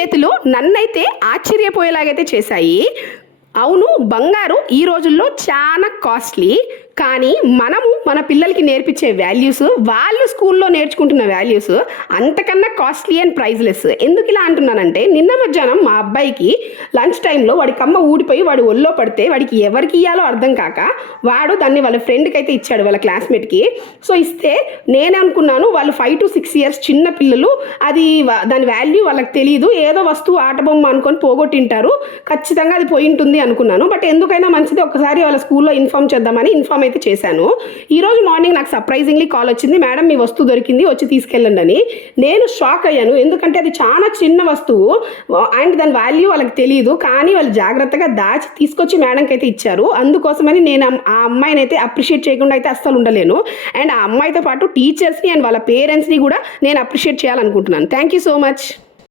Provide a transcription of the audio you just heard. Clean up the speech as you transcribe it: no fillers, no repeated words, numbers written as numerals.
చేతులు నన్నైతే ఆశ్చర్యపోయేలాగైతే చేశాయి. అవును, బంగారు ఈ రోజుల్లో చాలా కాస్ట్లీ. కానీ మనము మన పిల్లలకి నేర్పించే వాల్యూస్, వాళ్ళు స్కూల్లో నేర్చుకుంటున్న వాల్యూస్ అంతకన్నా కాస్ట్లీ అండ్ ప్రైజ్లెస్. ఎందుకు ఇలా అంటున్నానంటే, నిన్న మధ్యాహ్నం మా అబ్బాయికి లంచ్ టైంలో వాడి కమ్మ ఊడిపోయి వాడు ఒళ్ళో పడితే వాడికి ఎవరికి ఇవ్వాలో అర్థం కాక వాడు దాన్ని వాళ్ళ ఫ్రెండ్కి అయితే ఇచ్చాడు, వాళ్ళ క్లాస్మేట్కి. సో ఇస్తే నేను అనుకున్నాను వాళ్ళు 5 to 6 years చిన్న పిల్లలు, అది దాని వాల్యూ వాళ్ళకి తెలియదు, ఏదో వస్తువు ఆట బొమ్మ అనుకొని పోగొట్టింటారు, ఖచ్చితంగా అది పోయి ఉంటుంది అనుకున్నాను. బట్ ఎందుకైనా మంచిది ఒకసారి వాళ్ళ స్కూల్లో ఇన్ఫామ్ చేద్దామని ఇన్ఫామ్ అయితే చేశాను. ఈరోజు మార్నింగ్ నాకు సర్ప్రైజింగ్లీ కాల్ వచ్చింది, మేడం మీ వస్తువు దొరికింది, వచ్చి తీసుకెళ్ళండి అని. నేను షాక్ అయ్యాను, ఎందుకంటే అది చాలా చిన్న వస్తువు అండ్ దాని వాల్యూ వాళ్ళకి తెలియదు. కానీ వాళ్ళు జాగ్రత్తగా దాచి తీసుకొచ్చి మేడంకి అయితే ఇచ్చారు. అందుకోసమని నేను ఆ అమ్మాయిని అయితే అప్రిషియేట్ చేయకుండా అయితే అస్సలు ఉండలేను. అండ్ ఆ అమ్మాయితో పాటు టీచర్స్ని అండ్ వాళ్ళ పేరెంట్స్ని కూడా నేను అప్రిషియేట్ చేయాలనుకుంటున్నాను. Thank you so much.